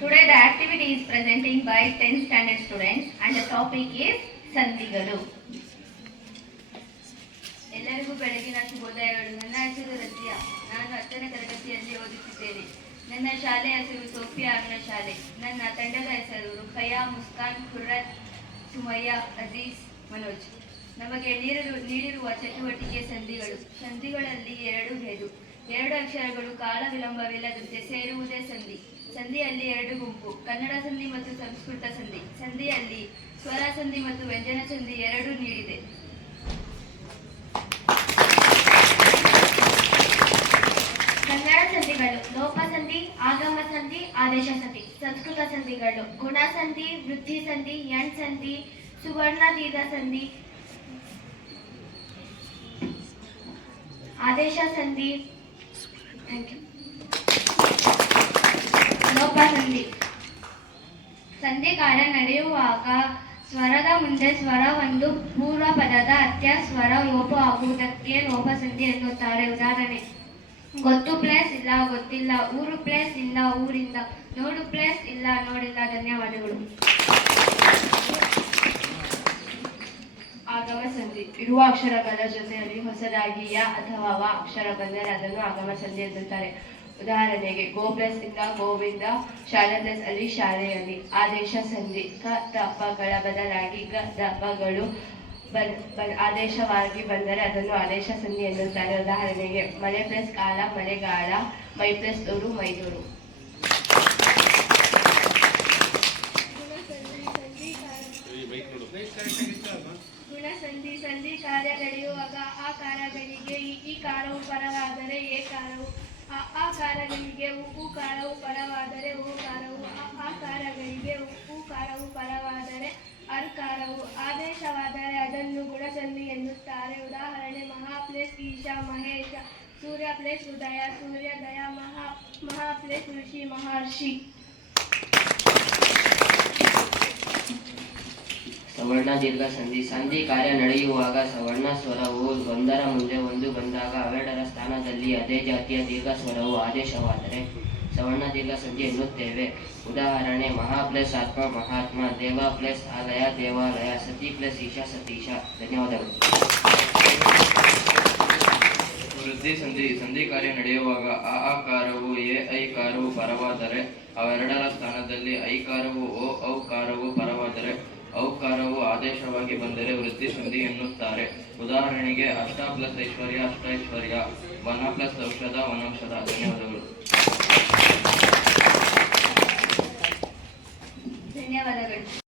Today the activity is presenting by 10th standard students and the topic is ಸಂಧಿಗಳು. ಎಲ್ಲರಿಗೂ ಬೆಳಗಿನ ಶುಭೋದಯಗಳು. ನನ್ನ ಹೆಸರು ರಜಿಯಾ. ನಾನು 10ನೇ ತರಗತಿಯಲ್ಲಿ ಓದುತ್ತಿದ್ದೇನೆ. ನನ್ನ ಶಾಲೆಯ ಹೆಸರು ಸೋಫಿಯಾ ಅರುಣ ಶಾಲೆ. ನನ್ನ ತಂಡದ ಹೆಸರು ರುಖಯ್ಯ, ಮುಸ್ಕಾನ್, ಖುರ್ರತ್, ಸುಮಯ್ಯ, ಅಜೀಜ್, ಮನೋಜ್. ನಮಗೆ ನೀಡಿರುವ ಚಟುವಟಿಕೆ ಸಂಧಿಗಳು. ಸಂಧಿಗಳಲ್ಲಿ ಎರಡು ಭೇದ. ಎರಡು ಅಕ್ಷರಗಳು ಕಾಲ ವಿಳಂಬವಿಲ್ಲದಂತೆ ಸೇರುವುದೇ ಸಂಧಿ. ಸಂಧಿಯಲ್ಲಿ ಎರಡು ಗುಂಪು, ಕನ್ನಡ ಸಂಧಿ ಮತ್ತು ಸಂಸ್ಕೃತ ಸಂಧಿ. ಸಂಧಿಯಲ್ಲಿ ಸ್ವರ ಸಂಧಿ ಮತ್ತು ವ್ಯಂಜನ ಸಂಧಿ ಎರಡೂ ನೀಡಿದೆ. ಕನ್ನಡ ಸಂಧಿಗಳು ಲೋಪ ಸಂಧಿ, ಆಗಮ ಸಂಧಿ, ಆದೇಶ ಸಂಧಿ. ಸಂಸ್ಕೃತ ಸಂಧಿಗಳು ಗುಣ ಸಂಧಿ, ವೃದ್ಧಿ ಸಂಧಿ, ಯಣ್ ಸಂಧಿ, ಸುವರ್ಣ ದೀರ್ಘ ಸಂಧಿ, ಆದೇಶ ಸಂಧಿ. ಲೋಪ ಸಂಧಿ. ಸಂಧಿ ಕಾರ್ಯ ನಡೆಯುವಾಗ ಸ್ವರದ ಮುಂದೆ ಸ್ವರ ಒಂದು ಪೂರ್ವ ಪದದ ಅತ್ಯ ಸ್ವರ ಲೋಪ ಆಗುವುದಕ್ಕೆ ಲೋಪ ಸಂಧಿ ಎನ್ನುತ್ತಾರೆ. ಉದಾಹರಣೆ: ಗೊತ್ತು ಪ್ಲೇಸ್ ಇಲ್ಲ ಗೊತ್ತಿಲ್ಲ, ಊರು ಪ್ಲೇಸ್ ಇಲ್ಲ ಊರಿಂದ, ನೋಡು ಪ್ಲೇಸ್ ಇಲ್ಲ ನೋಡಿಲ್ಲ. ಧನ್ಯವಾದಗಳು. ಆಗಮ ಸಂಧಿ. ಇರುವ ಅಕ್ಷರಗಳ ಜೊತೆಯಲ್ಲಿ ಹೊಸದಾಗಿ ಯ ಅಥವಾ ವ ಅಕ್ಷರ ಬಂದರೆ ಅದನ್ನು ಆಗಮ ಸಂಧಿ ಎನ್ನುತ್ತಾರೆ. ಉದಾಹರಣೆಗೆ: ಗೋ ಪ್ಲಸ್ ಇಂದ ಗೋವಿಂದ, ಶಾಲೆ ಪ್ಲಸ್ ಅಲ್ಲಿ ಶಾಲೆಯಲ್ಲಿ. ಆದೇಶ ಸಂಧಿ. ಕ ದ ಪಗಳ ಬದಲಾಗಿ ಗ ದ ಪಗಳು ಆದೇಶವಾಗಿ ಬಂದರೆ ಅದನ್ನು ಆದೇಶ ಸಂಧಿ ಎನ್ನುತ್ತಾರೆ. ಉದಾಹರಣೆಗೆ: ಮಳೆ ಪ್ಲಸ್ ಕಾಲ ಮಳೆಗಾಲ, ಮೈ ಪ್ಲಸ್ ದೂರು ಮೈದೂರು. ಗುಣ ಸಂಧಿ. ಸಂಧಿ ಕಾರ್ಯ ನಡೆಯುವಾಗ ಆ ಕಾರಗಳಿಗೆ ಈ ಕಾರವು ಪರವಾದರೆ ಎ ಕಾರವು, ಆ ಕಾರಗಳಿಗೆ ಉ ಕಾರವು ಪರವಾದರೆ ಓ ಕಾರವು, ಆ ಕಾರಗಳಿಗೆ ಉ ಕಾರವು ಪರವಾದರೆ ಅರ್ ಕಾರವು. ಆದೇಶವಾದರೆ ಅದನ್ನು ಗುಣಸಂಧಿ ಎನ್ನುತ್ತಾರೆ. ಉದಾಹರಣೆ: ಮಹಾ ಪ್ಲೇಸ್ ಈಶ ಮಹೇಶ, ಸೂರ್ಯ ಪ್ಲೇಸ್ ಉದಯ ಸೂರ್ಯೋದಯ, ಮಹಾ ಪ್ಲೇಸ್ ಋಷಿ ಮಹರ್ಷಿ. ಸವರ್ಣ ದೀರ್ಘ ಸಂಧಿ. ಸಂಧಿ ಕಾರ್ಯ ನಡೆಯುವಾಗ ಸವರ್ಣ ಸ್ವರವು ಒಂದರ ಮುಂದೆ ಒಂದು ಬಂದಾಗ ಅವೆರಡರ ಸ್ಥಾನದಲ್ಲಿ ಅದೇ ಜಾತಿಯ ದೀರ್ಘ ಸ್ವರವು ಆದೇಶವಾದರೆ ಸವರ್ಣ ದೀರ್ಘ ಸಂಧಿ ಎನ್ನುತ್ತೇವೆ. ಉದಾಹರಣೆ: ಮಹಾ ಪ್ಲಸ್ ಆತ್ಮ ಮಹಾತ್ಮ, ದೇವ ಪ್ಲಸ್ ಆಲಯ ದೇವಾಲಯ, ಸತಿ ಪ್ಲಸ್ ಈಶಾ ಸತೀಶ. ಧನ್ಯವಾದಗಳು. ವೃದ್ಧಿ ಸಂಧಿ. ಸಂಧಿ ಕಾರ್ಯ ನಡೆಯುವಾಗ ಆ ಕಾರವು ಎ ಐಕಾರವು ಪರವಾದರೆ ಅವೆರಡರ ಸ್ಥಾನದಲ್ಲಿ ಐಕಾರವು ಓ ಔಕಾರವು ಪರವಾದರೆ ಔಕಾರವು ಆದೇಶವಾಗಿ ಬಂದರೆ ವೃದ್ಧಿ ಸಂಧಿ ಎನ್ನುತ್ತಾರೆ. ಉದಾಹರಣೆಗೆ: ಅಷ್ಟ ಪ್ಲಸ್ ಐಶ್ವರ್ಯ ಅಷ್ಟೈಶ್ವರ್ಯ, ವನ ಪ್ಲಸ್ ಔಷಧ ವನೌಷಧ. ಧನ್ಯವಾದಗಳು. ಧನ್ಯವಾದಗಳು.